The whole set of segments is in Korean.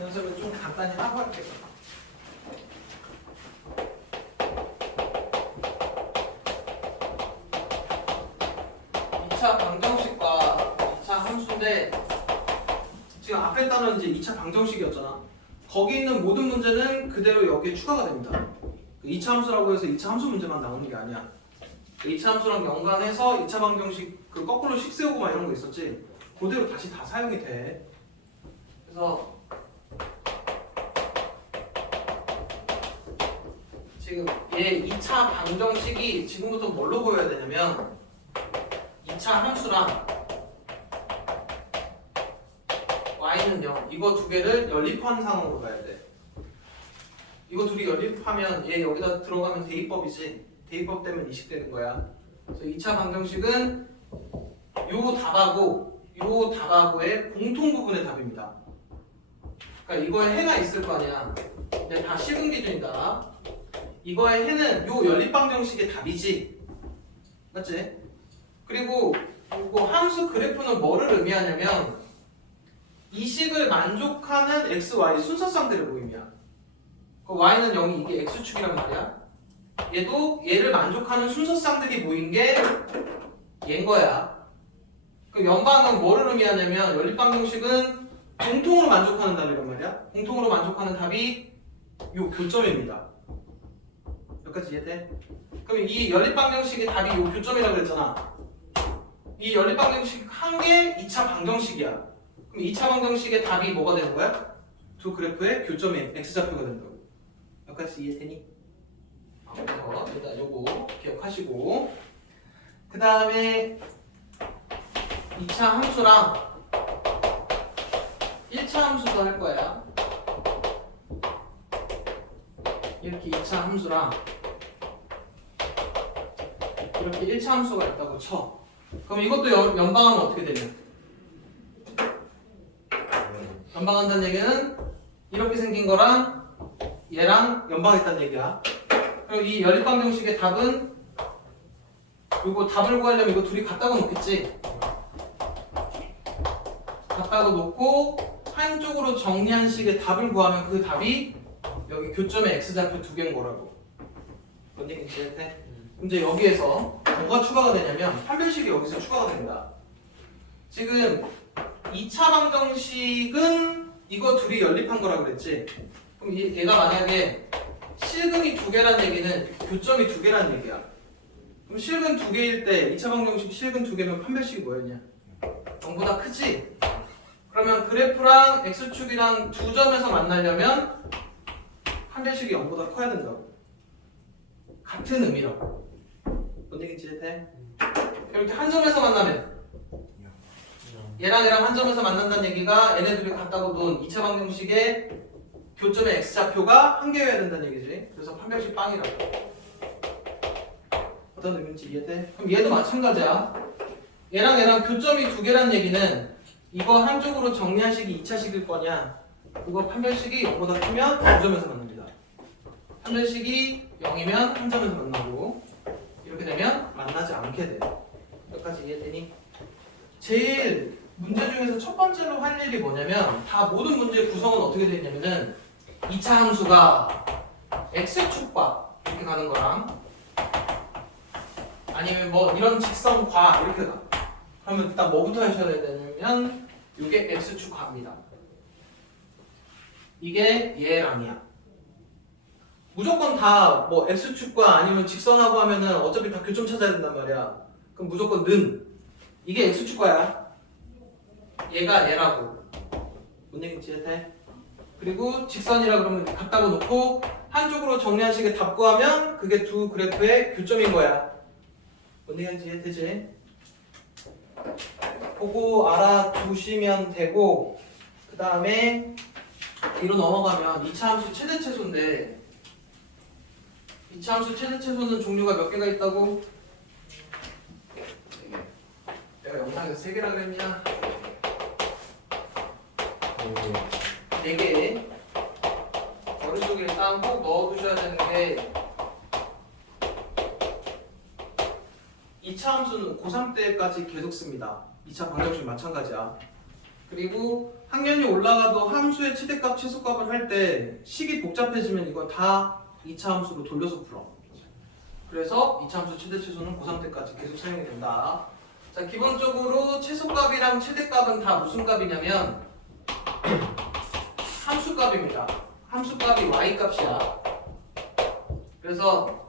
연습을 좀 간단히 하고 할게요. 2차 방정식과 2차 함수인데 지금 앞에 따는 이제 2차 방정식이었잖아. 거기 있는 모든 문제는 그대로 여기에 추가가 됩니다. 2차 함수라고 해서 2차 함수 문제만 나오는 게 아니야. 2차 함수랑 연관해서 2차 방정식 그 거꾸로 식 세우고 막 이런 거 있었지. 그대로 다시 다 사용이 돼. 그래서 지금 얘 2차 방정식이 지금부터 뭘로 보여야 되냐면 2차 함수랑 y는 0 이거 두 개를 연립한 상황으로 봐야 돼. 이거 둘이 연립하면 얘 여기다 들어가면 대입법이지. 대입법 때문에 이식되는 거야. 그래서 2차 방정식은 요 답하고의 공통 부분의 답입니다. 그러니까 이거에 해가 있을 거 아니야. 근데 다 식은 기준이다. 이거의 해는 요 연립방정식의 답이지. 맞지? 그리고 이거 함수 그래프는 뭐를 의미하냐면 이 식을 만족하는 x, y 순서쌍들의 모임이야. 그 y는 0이 이게 x축이란 말이야. 얘도 얘를 만족하는 순서쌍들이 모인 게 얘인 거야. 그 연방은 뭐를 의미하냐면 연립방정식은 공통으로 만족하는 답이란 말이야. 공통으로 만족하는 답이 요 교점입니다. 여기까지 이해돼? 그럼 이 연립방정식의 답이 요 교점이라고 그랬잖아. 이 연립방정식 한 개 2차 방정식이야. 그럼 2차 방정식의 답이 뭐가 되는 거야? 두 그래프의 교점의 x좌표가 된다고. 여기까지 이해되니? 그래서 일단 요거 기억하시고 그 다음에 2차 함수랑 1차 함수도 할 거야. 이렇게 2차 함수랑 이렇게 1차 함수가 있다고 쳐. 그럼 이것도 연방하면 어떻게 되냐? 연방한다는 얘기는 이렇게 생긴 거랑 얘랑 연방했다는 얘기야. 그럼 이 연립방정식의 답은 이거 답을 구하려면 이거 둘이 갖다가 놓겠지? 갖다가 놓고 한쪽으로 정리한 식의 답을 구하면 그 답이 여기 교점의 x좌표 두 개인 거라고. 뭔 얘기인지 이해돼? 이제 여기에서 뭐가 추가가 되냐면 판별식이 여기서 추가가 된다. 지금 2차 방정식은 이거 둘이 연립한 거라고 그랬지? 그럼 얘가 만약에 실근이 두 개라는 얘기는 교점이 두 개라는 얘기야. 그럼 실근 두 개일 때 2차 방정식 실근 두 개면 판별식이 뭐였냐? 0보다 크지? 그러면 그래프랑 x축이랑 두 점에서 만나려면 판별식이 0보다 커야 된다고. 같은 의미라고. 뭔 얘기인지 이해돼? 이렇게 한 점에서 만나면 얘랑 얘랑 한 점에서 만난다는 얘기가 얘네들이 갖다가 놓은 2차 방정식의 교점의 x좌표가 한 개여야 된다는 얘기지. 그래서 판별식 빵이라고. 어떤 의미인지 이해돼? 그럼 얘도 마찬가지야. 얘랑 얘랑 교점이 두 개라는 얘기는 이거 한쪽으로 정리한 식이 2차식일 거냐? 그거 판별식이 0보다 크면 두 점에서 만납니다. 판별식이 0이면 한 점에서 만나고 이렇게 되면 만나지 않게 돼. 여기까지 이해되니? 제일 문제 중에서 첫 번째로 할 일이 뭐냐면 다 모든 문제의 구성은 어떻게 되어 있냐면은 2차 함수가 x축과 이렇게 가는 거랑 아니면 뭐 이런 직선과 이렇게 가. 그러면 일단 뭐부터 하셔야 되냐면 이게 x축 과입니다. 이게 얘랑이야. 무조건 다 뭐 x축과 아니면 직선하고 하면은 어차피 다 교점 찾아야 된단 말이야. 그럼 무조건 는 이게 x축과야. 얘가 얘라고. 뭔 얘기인지 이해돼? 그리고 직선이라 그러면 갖다가 놓고 한쪽으로 정리한 식의 답 구하면 그게 두 그래프의 교점인 거야. 뭔 얘기인지 이해되지? 보고 알아두시면 되고 그 다음에 뒤로 넘어가면 2차 함수 최대최소인데 2차 함수 최대최소는 종류가 몇 개가 있다고? 내가 영상에서 3개라 그랬냐? 4개. 머릿속에 일단 꼭 넣어두셔야 되는 게 2차 함수는 고3 때까지 계속 씁니다. 2차 방정식 마찬가지야. 그리고 학년이 올라가도 함수의 최대값, 최소값을 할 때 식이 복잡해지면 이거 다 2차 함수로 돌려서 풀어. 그래서 2차 함수 최대 최소는 고3 때까지 계속 사용이 된다. 자, 기본적으로 최소값이랑 최대값은 다 무슨 값이냐면 함수값입니다. 함수값이 y값이야. 그래서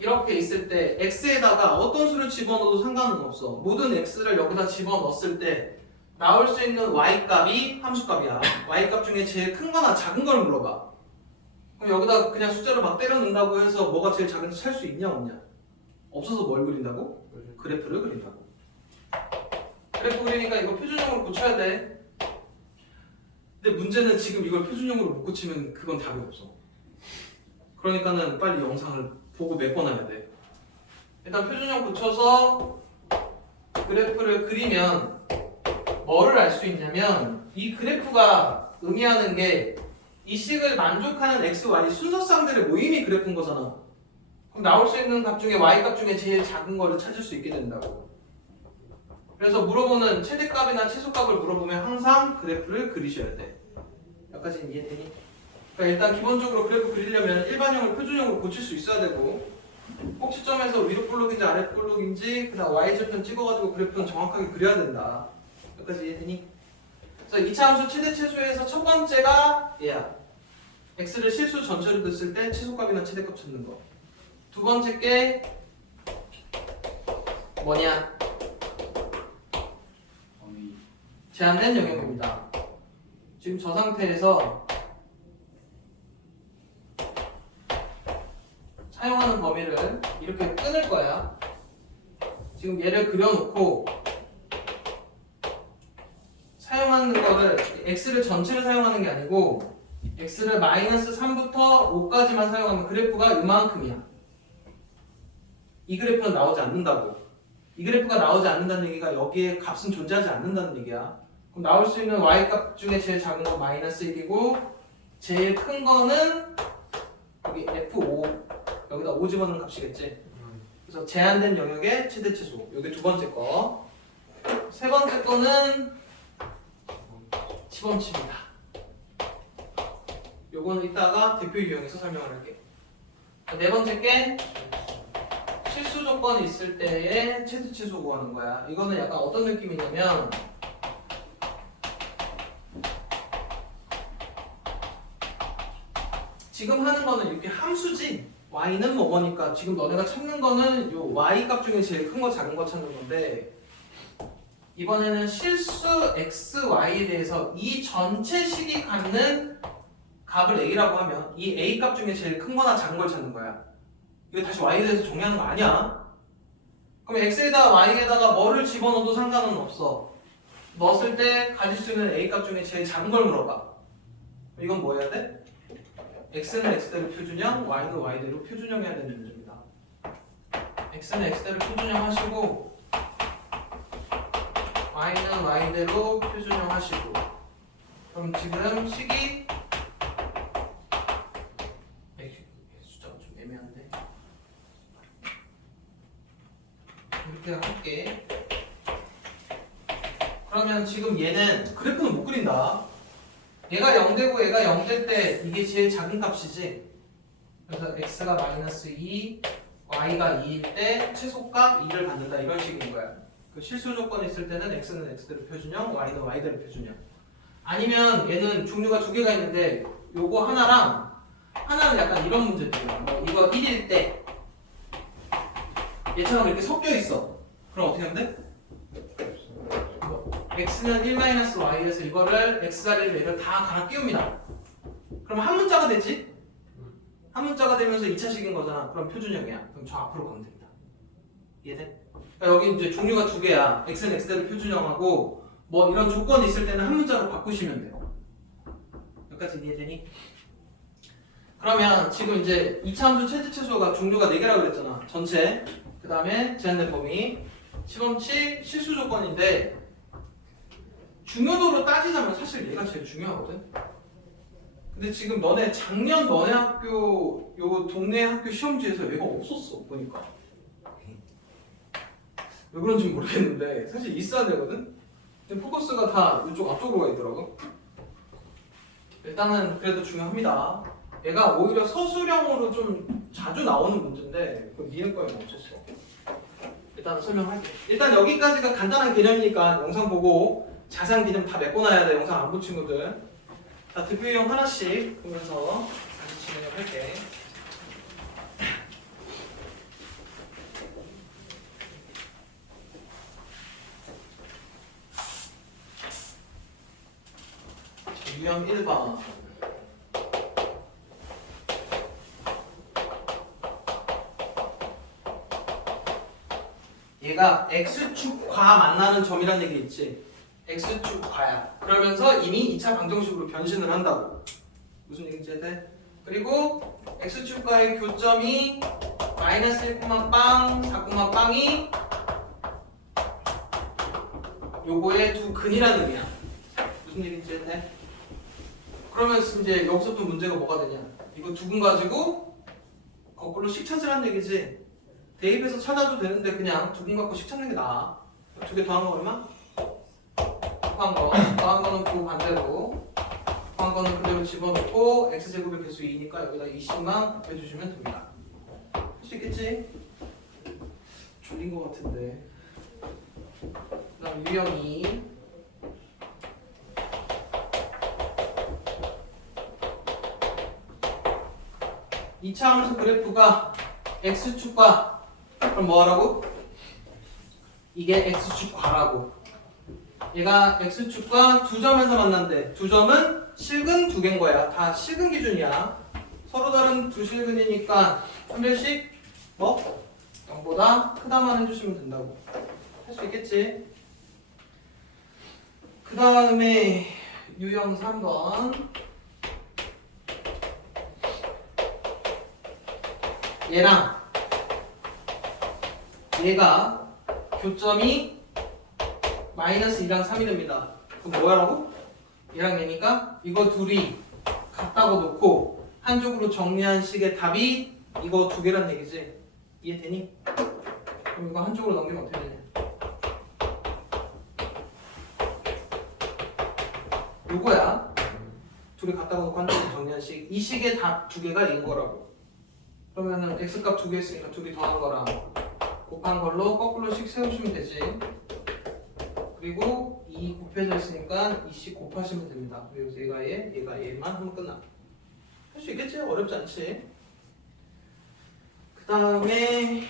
이렇게 있을 때 x에다가 어떤 수를 집어넣어도 상관은 없어. 모든 x를 여기다 집어넣었을 때 나올 수 있는 y값이 함수값이야. y값 중에 제일 큰 거나 작은 걸 물어봐. 그럼 여기다 그냥 숫자를 막 때려 넣는다고 해서 뭐가 제일 작은지 찾을 수 있냐 없냐? 없어서 뭘 그린다고? 그래프를 그린다고. 그래프 그리니까 이거 표준형으로 고쳐야 돼. 근데 문제는 지금 이걸 표준형으로 못 고치면 그건 답이 없어. 그러니까는 빨리 영상을 보고 메꿔놔야 돼. 일단 표준형 고쳐서 그래프를 그리면 뭐를 알 수 있냐면 이 그래프가 의미하는 게 이 식을 만족하는 x, y 순서쌍들의 모임이 그래프인 거잖아. 그럼 나올 수 있는 값 중에 y값 중에 제일 작은 거를 찾을 수 있게 된다고. 그래서 물어보는 최대값이나 최소값을 물어보면 항상 그래프를 그리셔야 돼. 여기까지 이해되니? 그러니까 일단 기본적으로 그래프 그리려면 일반형을 표준형으로 고칠 수 있어야 되고 꼭 시점에서 위로 볼록인지 아래 볼록인지 그다음 y절편 찍어가지고 그래프는 정확하게 그려야 된다. 여기까지 이해되니? 그래서 2차 함수 최대 최소에서 첫 번째가 얘야. x를 실수 전체로 뒀을 때 최소값이나 최대값 찾는 거. 두 번째 게 뭐냐? 제한된 영역입니다. 지금 저 상태에서 사용하는 범위를 이렇게 끊을 거야. 지금 얘를 그려놓고 사용하는 거를 x를 전체를 사용하는 게 아니고 x를 -3부터 5까지만 사용하면 그래프가 이만큼이야. 이 그래프는 나오지 않는다고. 이 그래프가 나오지 않는다는 얘기가 여기에 값은 존재하지 않는다는 얘기야. 그럼 나올 수 있는 y값 중에 제일 작은 건 -1이고 제일 큰 거는 여기 f5 여기다 5 집어넣는 값이겠지. 그래서 제한된 영역의 최대 최소. 여기 두 번째 거. 세 번째 거는 집어넣습니다. 요거는 이따가 대표 유형에서 설명을 할게. 네 번째 게 실수 조건이 있을 때의 최대 최소 구하는 거야. 이거는 약간 어떤 느낌이냐면 지금 하는 거는 이렇게 함수지. y는 뭐니까 지금 너네가 찾는 거는 요 y 값 중에 제일 큰 거 작은 거 찾는 건데 이번에는 실수 x, y에 대해서 이 전체 식이 갖는 값을 a라고 하면 이 a 값 중에 제일 큰 거나 작은 걸 찾는 거야. 이거 다시 y에 대해서 정리하는 거 아니야. 그럼 x에다가 y에다가 뭐를 집어넣어도 상관은 없어. 넣었을 때 가질 수 있는 a 값 중에 제일 작은 걸 물어봐. 이건 뭐 해야 돼? x는 x대로 표준형, y는 y대로 표준형 해야 되는 문제입니다. x는 x대로 표준형 하시고 y는 y대로 표준형 하시고 그럼 지금 식이 숫자가 좀 애매한데 이렇게 할게. 그러면 지금 얘는 그래프는 못 그린다. 얘가 0되고 얘가 0될 때 이게 제일 작은 값이지. 그래서 x가 -2, y가 2일 때 최소값 2를 받는다 이런 식인 거야. 그 실수 조건이 있을 때는 x는 x대로 표준형, y는 y대로 표준형. 아니면 얘는 종류가 두 개가 있는데 요거 하나랑 하나는 약간 이런 문제들이야. 뭐 이거 1일 때 얘처럼 이렇게 섞여 있어. 그럼 어떻게 하면 돼? x는 1-y에서 이거를 x 자리를 얘를 다 갈아 끼웁니다. 그럼 한 문자가 되지? 한 문자가 되면서 2차식인 거잖아. 그럼 표준형이야. 그럼 저 앞으로 가면 됩니다. 이해돼? 그러니까 여기 이제 종류가 두 개야. x는 x대로 표준형하고 뭐 이런 조건이 있을 때는 한 문자로 바꾸시면 돼요. 여기까지 이해되니? 그러면 지금 이제 2차 함수 최대 최소가 종류가 4개라고 그랬잖아. 전체. 그 다음에 제한된 범위. 시범치 실수 조건인데 중요도로 따지자면 사실 얘가 제일 중요하거든. 근데 지금 너네 작년 너네 학교 요 동네 학교 시험지에서 얘가 없었어 보니까. 왜 그런지 모르겠는데 사실 있어야 되거든? 근데 포커스가 다 이쪽 앞쪽으로 가 있더라고. 일단은 그래도 중요합니다. 얘가 오히려 서술형으로 좀 자주 나오는 문제인데 그건 니네 거에 없었어. 일단은 설명할게. 일단 여기까지가 간단한 개념이니까 영상 보고 자세한 개념 다 메꿔놔야 돼. 영상 안 본 친구들. 자, 득표 유형 하나씩 보면서 다시 진행을 할게. 유형 1번. 얘가 x축과 만나는 점이란 얘기 있지. x축과야. 그러면서 이미 2차 방정식으로 변신을 한다고. 무슨 얘기인지 해? 그리고 x축과의 교점이 마이너스 1, 빵, 4, 빵이 요거의 두 근이라는 의미야. 무슨 얘기인지 해? 그러면 이제 여기서부터 문제가 뭐가 되냐? 이거 두 근 가지고 거꾸로 식 찾으라는 얘기지. 대입해서 찾아도 되는데 그냥 두 근 갖고 식 찾는 게 나아. 두 개 더한 거 얼마? 더한 거. 더한 거는 그 반대로. 더한 거는 그대로 집어넣고 x제곱의 개수 2니까 여기다 20만 곱해주시면 됩니다. 할 수 있겠지? 졸린 거 같은데. 그 다음 유형이 2차 함수 그래프가 x축과 그럼 뭐하라고? 이게 x축과라고. 얘가 x축과 두 점에서 만난대. 두 점은 실근 두 개인 거야. 다 실근 기준이야. 서로 다른 두 실근이니까 한별씩 뭐? 0보다 크다만 해주시면 된다고. 할 수 있겠지? 그 다음에 유형 3번. 얘랑 얘가 교점이 마이너스 2랑 3이 됩니다. 그럼 뭐야라고? 얘랑 얘니까 이거 둘이 같다고 놓고 한쪽으로 정리한 식의 답이 이거 두 개란 얘기지. 이해되니? 그럼 이거 한쪽으로 넘기면 어떻게 되냐? 요거야. 둘이 같다고 놓고 한쪽으로 정리한 식. 이 식의 답 두 개가 이긴 거라고. 그러면은 x값 두 개 있으니까 둘이 더한 거랑 곱한 걸로 거꾸로 식 세우시면 되지. 그리고 2 곱해져 있으니까 2씩 곱하시면 됩니다. 여기서 얘가 얘만 하면 끝나. 할 수 있겠지? 어렵지 않지? 그 다음에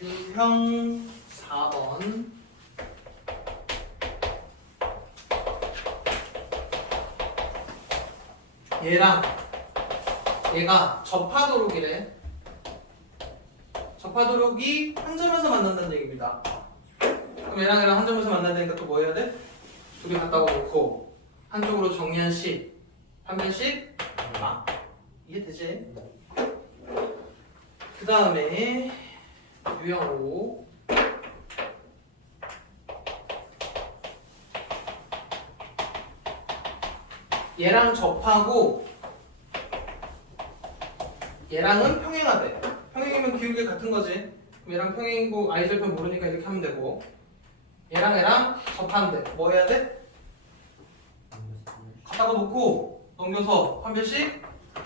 유형 4번. 얘랑 얘가 접하도록이래. 접하도록이 한 점에서 만난다는 얘기입니다. 그럼 얘랑 한 점에서 만나야 또 뭐 해야 돼? 둘이 같다고 놓고 한쪽으로 정리한 식, 한 변씩 이해되지? 그 다음에 유형 5. 얘랑 접하고 얘랑은 평행하대. 평행이면 기울기 같은 거지. 그럼 얘랑 평행이고 i절편 모르니까 이렇게 하면 되고, 얘랑 접하는데 뭐 해야 돼? 갖다가 놓고 넘겨서 한 변씩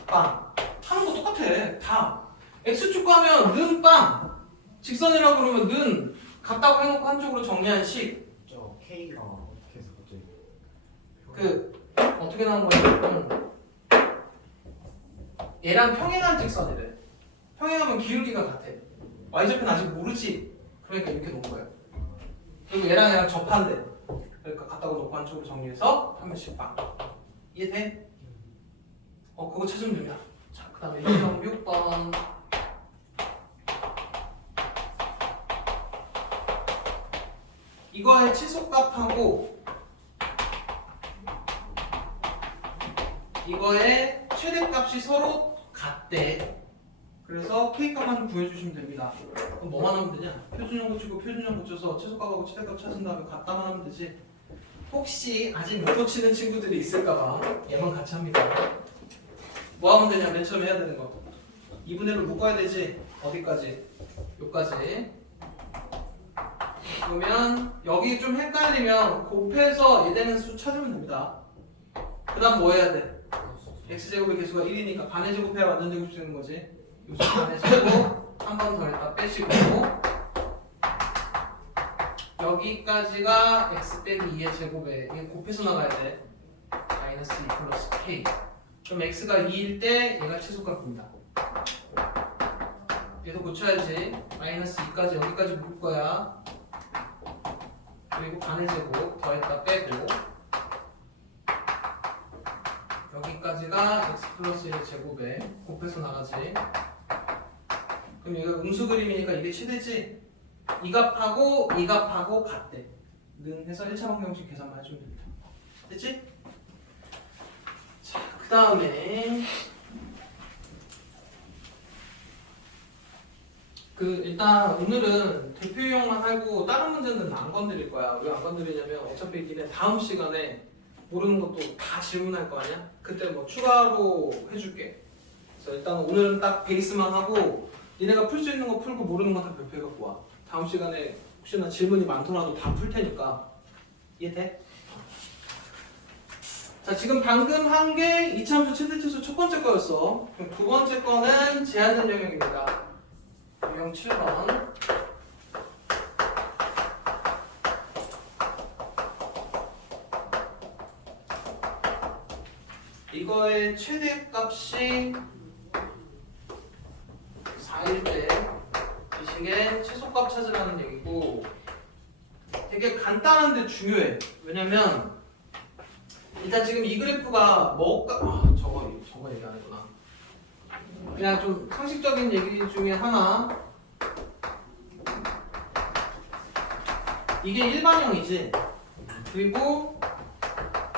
빵 하는 거 똑같아. 다 x축 가면 는 빵, 직선이라고 그러면 는 같다고 해놓고 한쪽으로 정리한 식. 저 K가 어떻게 해서 갑자기 어떻게 나온 거냐면 얘랑 평행한 직선이래. 평행하면 기울기가 같아. y절편 아직 모르지. 그러니까 이렇게 놓은 거야. 그리고 얘랑 접한대. 그러니까 같다고 놓고 한쪽으로 정리해서 한 번씩 빵. 이해돼? 그거 찾으면 됩니다. 자, 그 다음에 유형 6번. 이거의 치소값하고 이거의 최대값이 서로 같대. 그래서 K값만 구해주시면 됩니다. 그럼 뭐만 하면 되냐? 표준형 고치고 표준형 고쳐서 최소값하고 최대값 찾은 다음에 같다만 하면 되지. 혹시 아직 못 고치는 친구들이 있을까봐 얘만 같이 합니다. 뭐 하면 되냐? 맨 처음에 해야 되는 거 2분의 1로 묶어야 되지. 어디까지? 여기까지. 그러면 여기 좀 헷갈리면 곱해서 얘되는 수 찾으면 됩니다. 그 다음 뭐 해야 돼? x제곱의 개수가 1이니까 반의 제곱해야 완전 제곱 되는 거지. 요수 반의 제곱 한 번 더 했다 빼시고 여기까지가 x 빼기 2의 제곱에 이게 곱해서 나가야 돼. 마이너스 2 플러스 k. 그럼 x가 2일 때 얘가 최소값입니다. 얘도 고쳐야지. 마이너스 2까지 여기까지 묶을 거야. 그리고 반의 제곱 더했다 빼고 여기까지가 x 플러스 1의 제곱에 곱해서 나가지. 그럼 얘가 음수 그림이니까 이게 최대지. 이 값하고 이 값하고 같대. 는 해서 1차 방정식 계산만 해주면 됩니다. 됐지? 자, 그 다음에 일단 오늘은 대표 유형만 하고 다른 문제는 안 건드릴 거야. 왜 안 건드리냐면 어차피 니네 다음 시간에 모르는 것도 다 질문할 거 아니야? 그때 뭐 추가로 해줄게. 그래서 일단 오늘은 딱 베이스만 하고 니네가 풀 수 있는 거 풀고 모르는 거 다 발표해 갖고 와. 다음 시간에 혹시나 질문이 많더라도 다 풀 테니까. 이해돼? 자, 지금 방금 한 게 이차함수 최대치수 첫 번째 거였어. 그럼 두 번째 거는 제한된 영역입니다. 유형 7번. 이거의 최대값이 4일 때 이 식의 최소값 찾으라는 얘기고 되게 간단한데 중요해. 왜냐면 일단 지금 이 그래프가 저거 얘기 안 했구나. 그냥 좀 상식적인 얘기 중에 하나. 이게 일반형이지. 그리고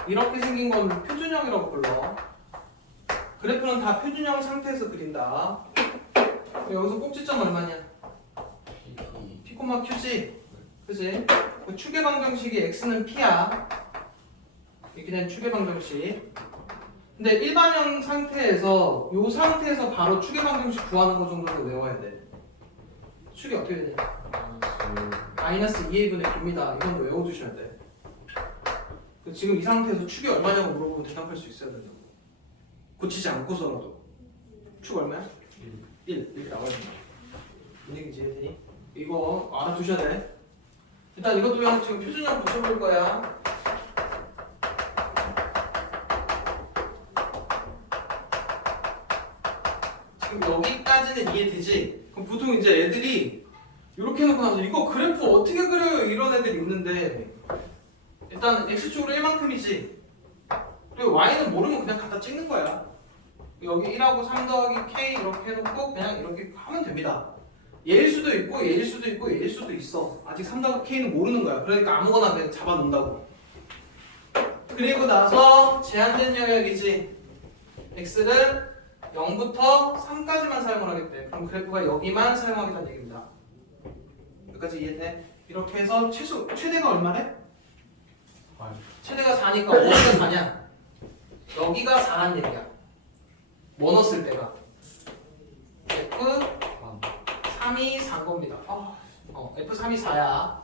이렇게 생긴 건 표준형이라고 불러. 그래프는 다 표준형 상태에서 그린다. 여기서 꼭지점 얼마냐? P, Q지? 그지? 축의 방정식이 x는 p야. 이렇게 된 축의 방정식. 근데 일반형 상태에서 이 상태에서 바로 축의 방정식 구하는 거 정도는 외워야 돼. 축이 어떻게 되냐? 마이너스 2a 분의 b입니다. 이건 외워두셔야 돼. 지금 이 상태에서 축이 얼마냐고 물어보면 대답할 수 있어야 된다고. 고치지 않고서라도. 축 얼마야? 1. 이렇게 나와야 된다. 뭔 얘기인지 이해되니? 이거 알아두셔야 돼. 일단 이것도 지금 표준형 고쳐볼 거야. 지금 여기까지는 이해되지? 그럼 보통 이제 애들이 이렇게 해놓고 나서 이거 그래프 어떻게 그려요? 이런 애들이 있는데 일단 x축으로 1만큼이지. 그리고 y는 모르면 그냥 갖다 찍는 거야. 여기 1하고 3 더하기 k 이렇게 해놓고 그냥 이렇게 하면 됩니다. 얘일 수도 있고 얘일 수도 있고 얘일 수도 있어. 아직 3 더하기 k는 모르는 거야. 그러니까 아무거나 그냥 잡아놓는다고. 그리고 나서 제한된 영역이지. x를 0부터 3까지만 사용을 하겠대. 그럼 그래프가 여기만 사용하겠다는 얘기입니다. 여기까지 이해돼? 이렇게 해서 최대가 얼마래? 최대가 4니까 어디가 4냐? 여기가 4란 얘기야. 뭐 넣었을 때가 F3이 4인 겁니다. F3이 4야.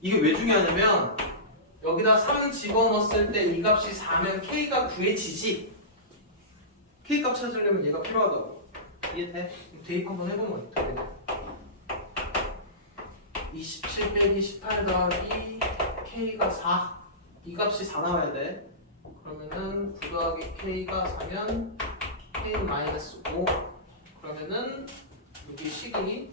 이게 왜 중요하냐면 여기다 3 집어넣었을 때 이 값이 4면 K가 구해지지. K값 찾으려면 얘가 필요하다고. 이해돼? 대입 한번 해보면 어떻게 돼? 27 빼기 18 더하기 K가 4. 이 값이 4 나와야 돼. 그러면은 9 더하기 K가 4면 K는 마이너스 5. 그러면은 여기 식이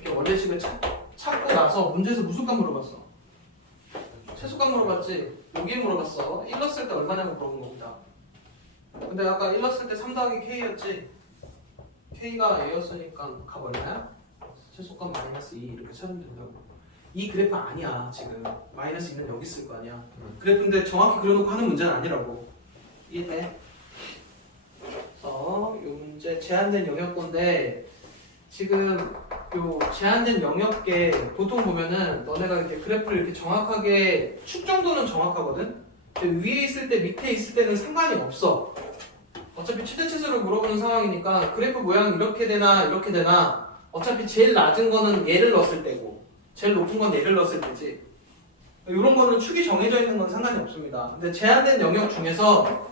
이렇게 원래식을 찾고 나서 문제에서 무슨 값 물어봤어? 최소값 물어봤지? 여기 물어봤어. 1 넣었을 때 얼마냐고 물어본 겁니다. 근데 아까 1 넣었을 때 3 더하기 K였지? K가 A였으니까 값 얼마야? 최소값 마이너스 2 이렇게 찾으면 된다고. 이 그래프 아니야 지금. 마이너스 2는 여기 있을 거 아니야. 그래프인데 정확히 그려놓고 하는 문제는 아니라고. 이해돼? 그래서 이 문제 제한된 영역권인데 지금 요 제한된 영역계 보통 보면은 너네가 이렇게 그래프를 이렇게 정확하게 축 정도는 정확하거든? 근데 위에 있을 때 밑에 있을 때는 상관이 없어. 어차피 최대치수를 물어보는 상황이니까 그래프 모양이 이렇게 되나 이렇게 되나 어차피 제일 낮은 거는 얘를 넣었을 때고 제일 높은 건 얘를 넣었을 때지. 이런 거는 축이 정해져 있는 건 상관이 없습니다. 근데 제한된 영역 중에서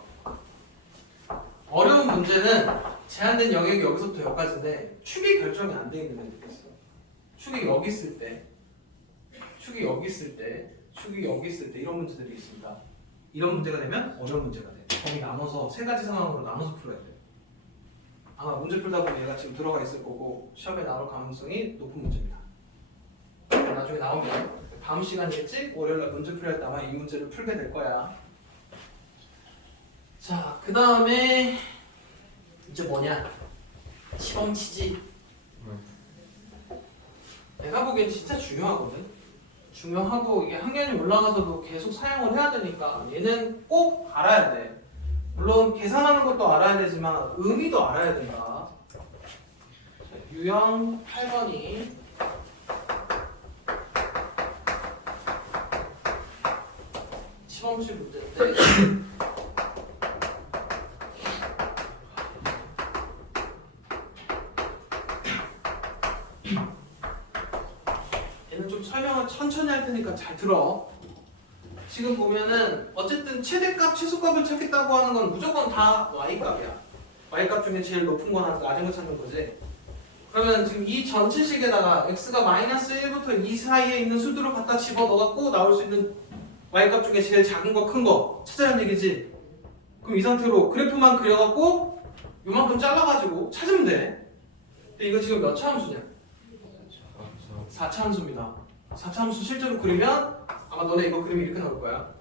어려운 문제는 제한된 영역이 여기서부터 여기까지인데 축이 결정이 안 돼 있는 애들이 있어. 축이 여기 있을 때, 축이 여기 있을 때, 축이 여기 있을 때 이런 문제들이 있습니다. 이런 문제가 되면 어려운 문제가 돼. 범위 나눠서 세 가지 상황으로 나눠서 풀어야 돼. 아마 문제 풀다 보면 얘가 지금 들어가 있을 거고 시험에 나올 가능성이 높은 문제입니다. 나중에 나오면 다음 시간이겠지? 월요일날 문제 풀이할 때 아마 이 문제를 풀게 될 거야. 자, 그 다음에 이제 뭐냐? 시범치지. 내가 보기엔 진짜 중요하거든. 중요하고 이게 학년이 올라가서도 계속 사용을 해야 되니까 얘는 꼭 알아야 돼. 물론 계산하는 것도 알아야 되지만 의미도 알아야 된다. 자, 유형 8번이 시범치 문제인데 얘는 좀 설명을 천천히 할 테니까 잘 들어. 지금 보면은 어쨌든 최대값, 최소값을 찾겠다고 하는 건 무조건 다 y값이야. y값 중에 제일 높은 거나 낮은 거 찾는 거지. 그러면 지금 이 전체식에다가 x가 마이너스 1부터 2 사이에 있는 수들을 갖다 집어넣어갖고 나올 수 있는 y값 중에 제일 작은 거, 큰 거 찾으라는 얘기지. 그럼 이 상태로 그래프만 그려갖고 요만큼 잘라가지고 찾으면 돼. 근데 이거 지금 몇 차 함수냐? 4차 함수입니다. 4차 함수 실제로 그리면 아마 너네 이거 그림이 이렇게 나올 거야.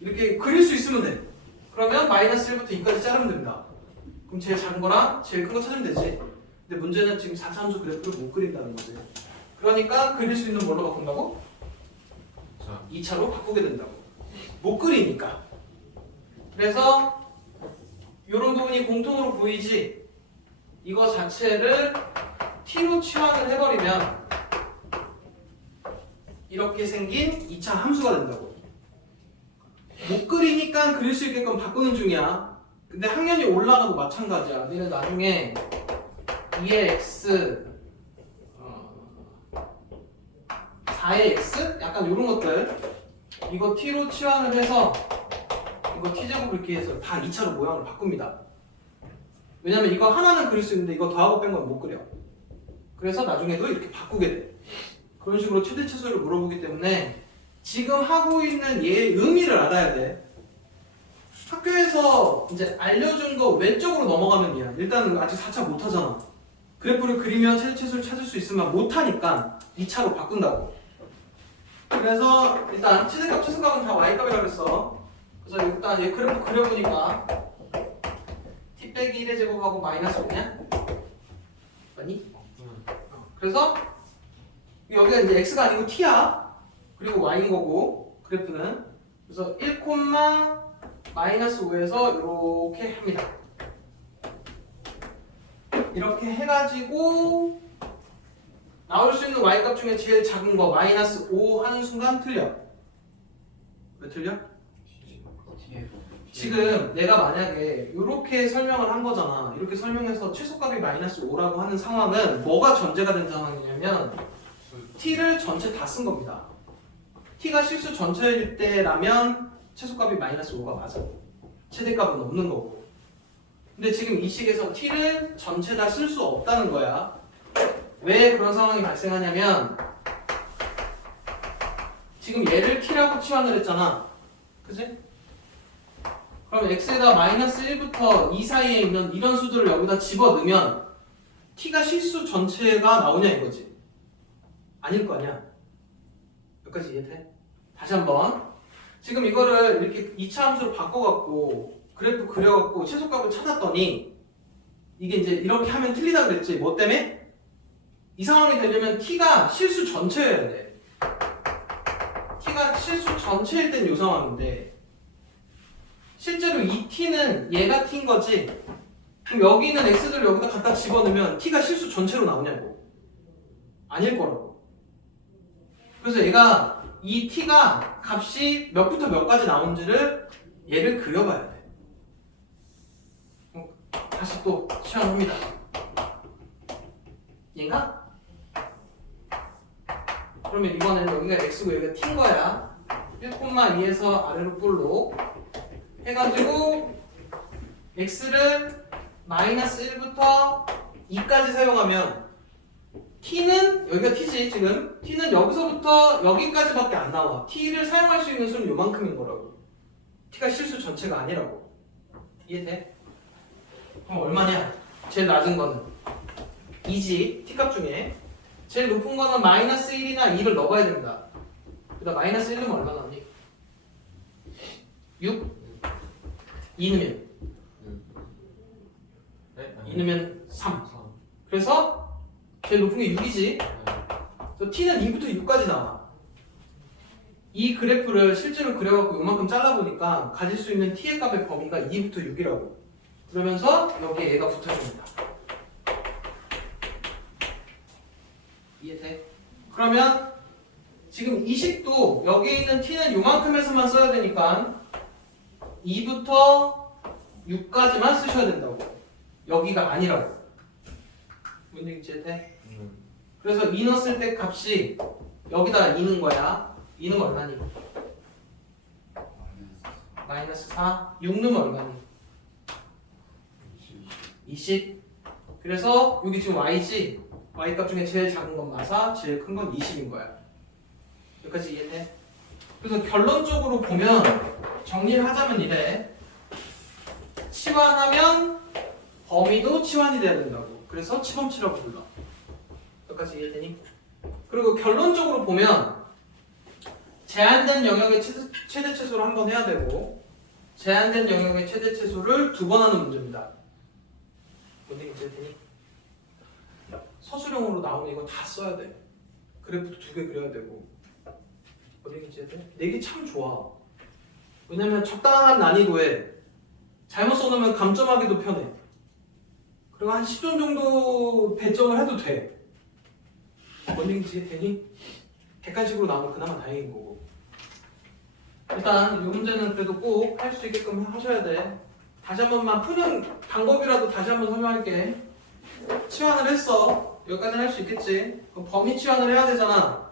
이렇게 그릴 수 있으면 돼. 그러면 마이너스 1부터 2까지 자르면 됩니다. 그럼 제일 작은 거랑 제일 큰 거 찾으면 되지. 근데 문제는 지금 4차 함수 그래프를 못 그린다는 거지. 그러니까 그릴 수 있는 뭘로 바꾼다고? 2차로 바꾸게 된다고. 못 그리니까. 그래서 이런 부분이 공통으로 보이지? 이거 자체를 t로 치환을 해버리면 이렇게 생긴 2차 함수가 된다고. 못 그리니까 그릴 수 있게끔 바꾸는 중이야. 근데 학년이 올라가도 마찬가지야. 너는 나중에 2의 x 4의 x? 약간 이런 것들 이거 t로 치환을 해서 이거 t제곱 이렇게 해서 다 2차로 모양을 바꿉니다. 왜냐면 이거 하나는 그릴 수 있는데 이거 더하고 뺀 건 못 그려. 그래서 나중에도 이렇게 바꾸게 돼. 그런 식으로 최대치수를 물어보기 때문에 지금 하고 있는 얘의 의미를 알아야 돼. 학교에서 이제 알려준 거 왼쪽으로 넘어가면 이야. 일단은 아직 4차 못 하잖아. 그래프를 그리면 최대치수를 찾을 수 있으면 못 하니까 2차로 바꾼다고. 그래서 일단 최대값, 최소값은 다 y값이라고 했어. 그래서 일단 얘 그래프 그려보니까 t 빼기 1의 제곱하고 마이너스 5냐? 맞니? 그래서 여기가 이제 x가 아니고 t야. 그리고 y인 거고 그래프는. 그래서 1, 마이너스 5에서 이렇게 합니다. 이렇게 해가지고 나올 수 있는 y값 중에 제일 작은 거 마이너스 5 하는 순간 틀려. 왜 틀려? 지금 내가 만약에 이렇게 설명을 한 거잖아. 이렇게 설명해서 최소값이 마이너스 5라고 하는 상황은 뭐가 전제가 된 상황이냐면 t를 전체 다 쓴 겁니다. t가 실수 전체일 때라면 최소값이 마이너스 5가 맞아. 최대값은 없는 거고. 근데 지금 이 식에서 t를 전체 다 쓸 수 없다는 거야. 왜 그런 상황이 발생하냐면 지금 얘를 t라고 치환을 했잖아. 그치? 그럼 x에다 마이너스 1부터 2 사이에 있는 이런 수들을 여기다 집어넣으면 t가 실수 전체가 나오냐 이거지. 아닐 거 아니야. 여기까지 이해돼? 다시 한번. 지금 이거를 이렇게 2차 함수로 바꿔갖고 그래프 그려갖고 최소값을 찾았더니 이게 이제 이렇게 하면 틀리다 그랬지. 뭐 때문에? 이 상황이 되려면 t가 실수 전체여야 돼. t가 실수 전체일 땐 이 상황인데 실제로 이 t는 얘가 t인 거지. 그럼 여기 있는 x들을 여기다 갖다 집어넣으면 t가 실수 전체로 나오냐고. 아닐 거라고. 그래서 얘가 이 t가 값이 몇부터 몇까지 나온지를 얘를 그려봐야 돼. 다시 또 시험합니다. 얘인가? 그러면 이번에는 여기가 x고 여기가 t인 거야. 1,2에서 아래로 볼로 해가지고 x를 마이너스 1부터 2까지 사용하면 t는 여기가 t지 지금 t는 여기서부터 여기까지밖에 안 나와. t를 사용할 수 있는 수는 요만큼인 거라고. t가 실수 전체가 아니라고. 이해돼? 그럼 얼마냐? 제일 낮은 거는 2지 t값 중에 제일 높은 거는 마이너스 1이나 2를 넣어봐야 된다. 그다음 마이너스 1은 얼마 나오니? 6? 2 넣으면 네? 2 넣으면 3. 3. 그래서 제일 높은 게 6이지. 그래서 t는 2부터 6까지 나와. 이 그래프를 실제로 그려갖고 요만큼 잘라보니까 가질 수 있는 t의 값의 범위가 2부터 6이라고. 그러면서 여기에 얘가 붙어줍니다. 이해돼? 그러면 지금 이 식도 여기에 있는 t는 요만큼에서만 써야 되니까 2부터 6까지만 쓰셔야 된다고. 여기가 아니라고. 뭔 얘기인지 이해돼? 그래서 2 넣었을 때 값이 여기다 2는 거야. 2는 얼마니? 마이너스 4. 6 넣으면 얼마니? 20. 그래서 여기 지금 y지? y값 중에 제일 작은 건 마사, 제일 큰 건 20인 거야. 여기까지 이해돼? 그래서 결론적으로 보면 정리를 하자면 이래. 치환하면 범위도 치환이 돼야 된다고. 그래서 치범치라고 불러. 여기까지 이해되니? 그리고 결론적으로 보면 제한된 영역의 최대 최소를 한 번 해야 되고 제한된 영역의 최대 최소를 2번 하는 문제입니다. 뭔 얘기인지 이해되니? 서술형으로 나오는 이거 다 써야 돼. 그래프도 2개 그려야 되고. 뭔 얘기인지 이해돼? 내기 참 좋아. 왜냐면 적당한 난이도에 잘못 써놓으면 감점하기도 편해. 그리고 한 10점 정도 배점을 해도 돼. 뭔 얘기인지 이해되니? 객관식으로 나오면 그나마 다행인 거고. 일단 이 문제는 그래도 꼭 할 수 있게끔 하셔야 돼. 다시 한 번만 푸는 방법이라도 다시 한 번 설명할게. 치환을 했어. 여기까지는 할 수 있겠지. 그럼 범위 치환을 해야 되잖아.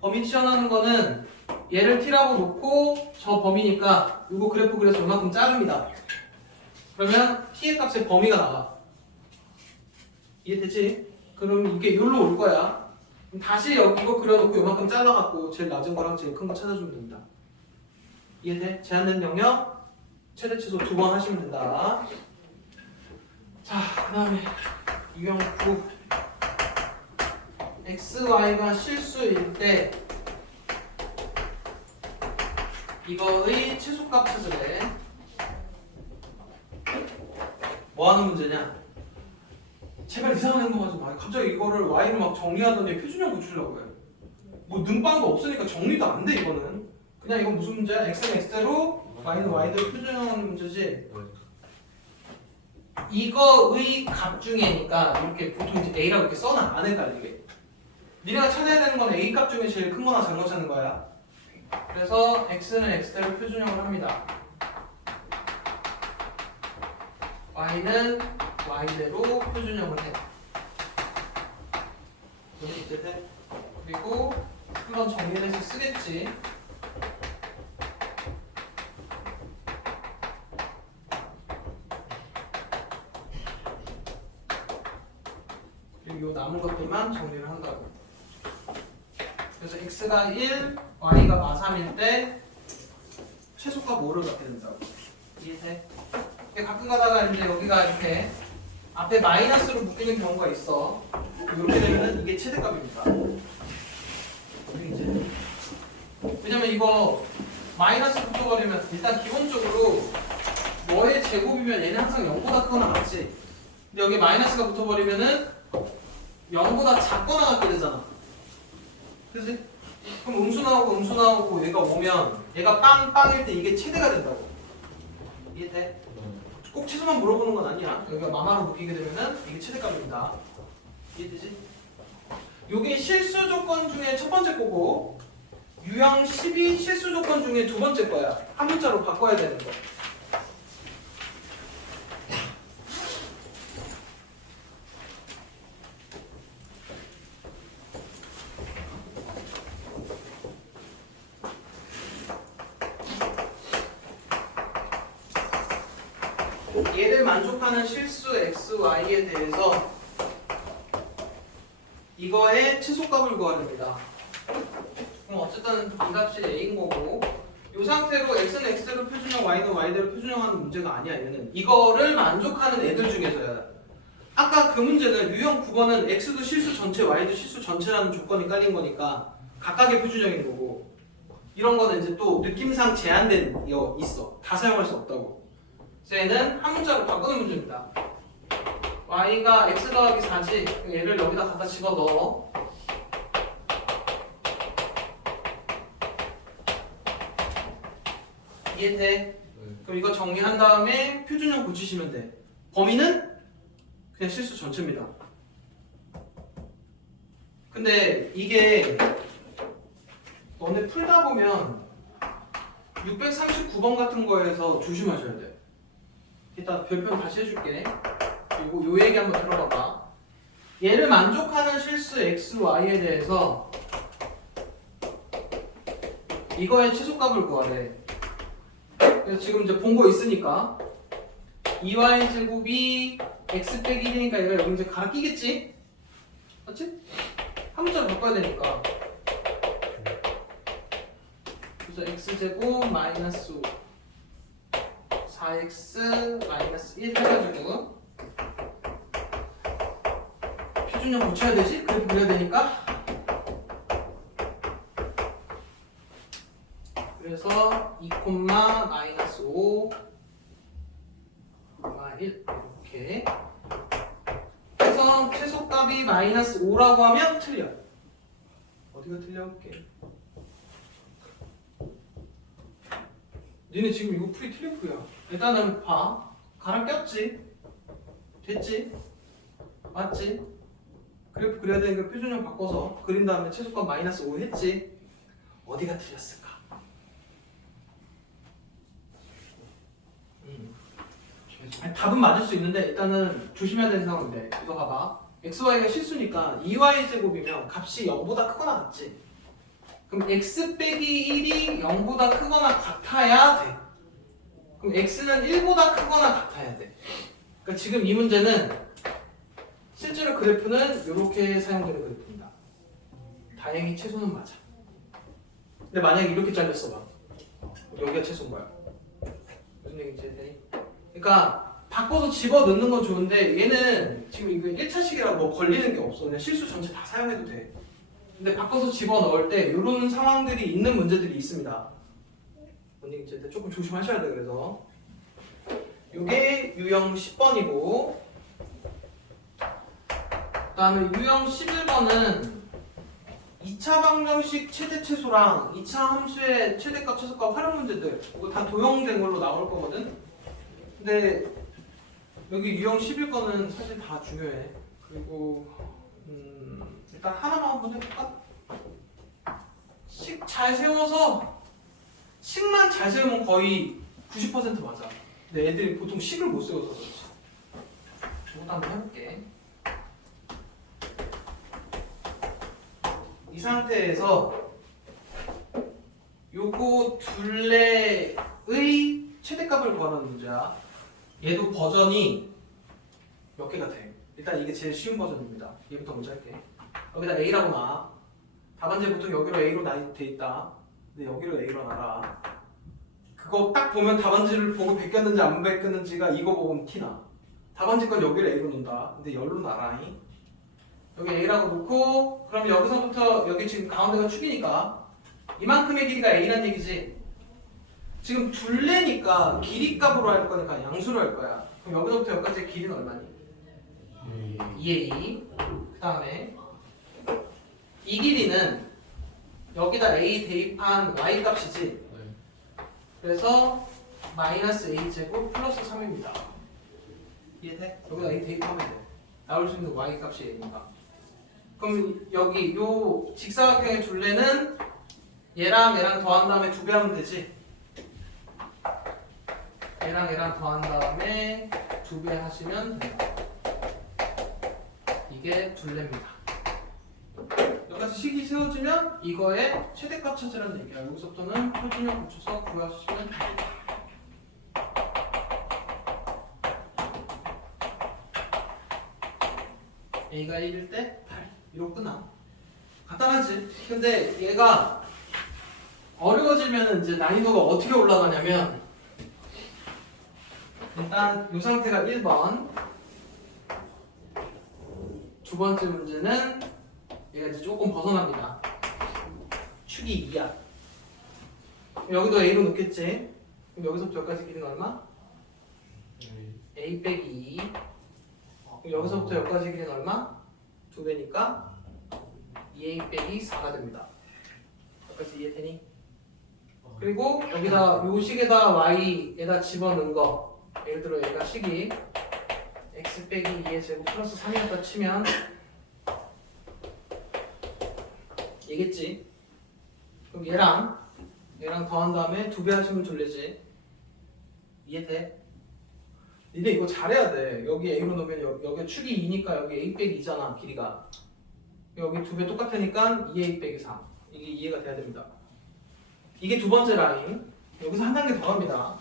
범위 치환하는 거는 얘를 t라고 놓고 저 범위니까 이거 그래프 그려서 이만큼 자릅니다. 그러면 t의 값의 범위가 나와. 이해되지? 그럼 이게 여기로 올 거야. 그럼 다시 이거 그려놓고 이만큼 잘라갖고 제일 낮은 거랑 제일 큰 거 찾아주면 된다. 이해돼? 제한된 영역 최대 최소 2번 하시면 된다. 자, 그 다음에 유형구 x, y가 실수일 때 이거의 최소값 찾으래. 뭐 하는 문제냐? 제발 이상한 행동 하지 마. 갑자기 이거를 y를 막 정리하더니 표준형 고치려고 해. 뭐 능방도 없으니까 정리도 안 돼 이거는. 그냥 이건 무슨 문제야? x는 x대로 y는 y대로 표준형하는 문제지. 이거의 값 중에니까 이렇게 보통 이제 a라고 이렇게 써놔. 안 헷갈리게. 니네가 찾아야 되는 건 a 값 중에 제일 큰 거나 작은 거 찾는 거야. 그래서 x는 x대로 표준형을 합니다. y는 y대로 표준형을 해. 이제 돼. 그리고 한번 정리해서 쓰겠지. 그리고 요 남은 것들만 정리를 한다고. 그래서 x가 1, y가 마3일 때 최소값 5를 갖게 된다고. 이해돼? 가끔 가다가 이제 여기가 이렇게 앞에 마이너스로 묶이는 경우가 있어. 이렇게 되면은 이게 최대값입니다. 이제 왜냐면 이거 마이너스 붙어버리면 일단 기본적으로 뭐의 제곱이면 얘는 항상 0보다 크거나 같지. 근데 여기 마이너스가 붙어버리면은 0보다 작거나 같게 되잖아. 그치? 그럼 음수 나오고 얘가 오면 얘가 빵빵일 때 이게 최대가 된다고. 이해돼? 꼭 최소만 물어보는 건 아니야. 여기가 마마로 묶이게 되면은 이게 최대값입니다. 이해되지? 요게 실수 조건 중에 첫 번째 거고 유형 12 실수 조건 중에 두 번째 거야. 한 문자로 바꿔야 되는 거. 얘를 만족하는 실수 xy에 대해서 이거의 최소값을 구해야 됩니다. 그럼 어쨌든 이 값이 a인 거고 이 상태로 x는 x대로 표준형, y는 y대로 표준형하는 문제가 아니야. 얘는 이거를 만족하는 애들 중에서야. 아까 그 문제는 유형 9번은 x도 실수 전체, y도 실수 전체라는 조건이 깔린 거니까 각각의 표준형인 거고 이런 거는 이제 또 느낌상 제한된 거 있어. 다 사용할 수 없다고. 그래서 얘는 한 문자로 바꾸는 문제입니다. y가 x 더하기 4지. 얘를 여기다 갖다 집어넣어. 이해돼? 그럼 이거 정리한 다음에 표준형 고치시면 돼. 범위는 그냥 실수 전체입니다. 근데 이게 너네 풀다 보면 639번 같은 거에서 조심하셔야 돼. 이따 별표 다시 해줄게. 그리고 요 얘기 한번 들어봐봐. 얘를 만족하는 실수 x, y에 대해서 이거의 최소값을 구하래. 그래서 지금 이제 본 거 있으니까 2y 제곱이 x 빼기 1이니까 얘가 여기 이제 갈아 끼겠지? 맞지? 한 문자로 바꿔야 되니까. 그래서 x 제곱 마이너스 5 4x 마이너스 1 해가지고 표준형 고쳐야 되지? 그래프 그려야 되니까. 그래서 2, 마이너스 5, 1 이렇게 그래서 최소값이 마이너스 5라고 하면 틀려. 어디가 틀려? 볼게. 니네 지금 이거 풀이 틀린 풀이야. 일단은 봐. 가랑 꼈지? 됐지? 맞지? 그래프 그려야 되니까 표준형 바꿔서 그린 다음에 최소값 마이너스 5 했지? 어디가 틀렸을까? 아니, 답은 맞을 수 있는데 일단은 조심해야 되는 상황인데 이거 봐봐. xy가 실수니까 2y 제곱이면 값이 0보다 크거나 같지? 그럼 x 빼기 1이 0보다 크거나 같아야 돼. 그럼 x는 1보다 크거나 같아야 돼. 그러니까 지금 이 문제는 실제로 그래프는 이렇게 사용되는 그래프입니다. 다행히 최소는 맞아. 근데 만약에 이렇게 잘렸어 봐. 여기가 최소인 거야. 무슨 얘기인지 되니? 그러니까 바꿔서 집어넣는 건 좋은데 얘는 지금 이거 1차식이라 뭐 걸리는 게 없어. 그냥 실수 전체 다 사용해도 돼. 근데 바꿔서 집어넣을 때 이런 상황들이 있는 문제들이 있습니다. 뭔 얘기인지 조금 조심하셔야 돼. 그래서 이게 유형 10번이고 그 다음에 유형 11번은 2차 방정식 최대 최소랑 2차 함수의 최대값 최소값 활용 문제들 이거 다 도형된 걸로 나올 거거든. 근데 여기 유형 11거는 사실 다 중요해. 그리고 일단 하나만 한번 해볼까? 식 잘 세워서 식만 잘 세우면 거의 90% 맞아. 근데 애들이 보통 식을 못 세워서 그렇지. 저것도 한번 해볼게. 이 상태에서 요거 둘레의 최대값을 구하는 문제야. 얘도 버전이 몇 개가 돼. 일단 이게 제일 쉬운 버전입니다. 얘부터 먼저 할게. 여기다 A라고 놔. 답안지 보통 여기로 A로 돼 있다. 근데 여기로 A로 놔라. 그거 딱 보면 답안지를 보고 베꼈는지 안 베꼈는지가 이거 보면 티나. 답안지 건 여기를 A로 놓는다. 근데 열로 놔라. 여기 A라고 놓고 그럼 여기서부터 여기 지금 가운데가 축이니까 이만큼의 길이가 A란 얘기지. 지금 둘레니까 길이 값으로 할 거니까 양수로 할 거야. 그럼 여기서부터 여기까지의 길이는 얼마니? 2A. 그 다음에 이 길이는 여기다 A 대입한 Y 값이지. 그래서 마이너스 A 제곱 플러스 3입니다. 이해돼? 여기다 A 대입하면 돼. 나올 수 있는 Y 값이 A니까. 그럼 여기 요 직사각형의 둘레는 얘랑 얘랑 더한 다음에 2배 하면 되지. 얘랑 얘랑 더한 다음에 2배 하시면 됩니다. 이게 둘레입니다. 여기까지 식이 세워지면 이거의 최대값 찾으라는 얘기야. 여기서부터는 표준형 고쳐서 구하시면 됩니다. a가 1일 때 8. 이러고 끝나. 간단하지? 근데 얘가 어려워지면 이제 난이도가 어떻게 올라가냐면 일단 이 상태가 1번. 두 번째 문제는 얘가 이제 조금 벗어납니다. 축이 2야. 여기도 a로 놓겠지? 그럼 여기서부터 여기까지 길이는 얼마? a 빼기 2. 그럼 여기서부터 여기까지 길이는 얼마? 2배니까 2a 빼기 4가 됩니다. 여기까지 이해되니? 그리고 여기다 요 식에다 y에다 집어넣은 거, 예를 들어 얘가 식이 x 빼기 2의 제곱 플러스 3이었다 치면 얘겠지? 그럼 얘랑 더한 다음에 2배 하시면 졸리지. 이해돼? 니네 이거 잘해야 돼. 여기 a로 넣으면 여기 축이 2니까 여기 a 빼기 2잖아 길이가. 여기 2배 똑같으니까 2a 빼기 3. 이게 이해가 돼야 됩니다. 이게 두 번째 라인. 여기서 한 단계 더 갑니다.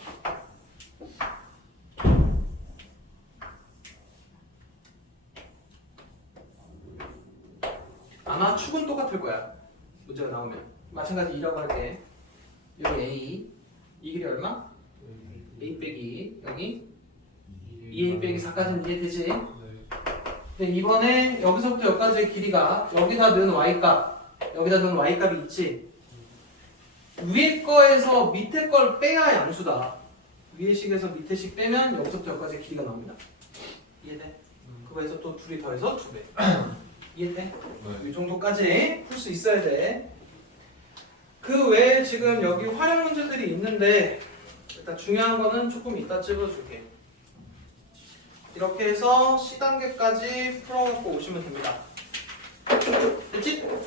아마 축은 똑같을 거야. 문제가 나오면. 마찬가지 2라고 할게. 여기 a. 이 길이 얼마? a 빼기 여기 2a 빼기 4까지는 이해되지? 근데 이번에 여기서부터 여기까지의 길이가 여기다 넣은 y값, 여기다 넣은 y값이 있지? 위에 거에서 밑에 걸 빼야 양수다. 위에 식에서 밑에 식 빼면 여기서부터 여기까지 길이가 나옵니다. 이해돼? 그거에서 또 둘이 더해서 2배. 이해돼? 이 정도까지 풀 수 있어야 돼. 그 외에 지금 여기 활용 문제들이 있는데 일단 중요한 거는 조금 이따 찍어줄게. 이렇게 해서 C단계까지 풀어갖고 오시면 됩니다. 됐지? 네.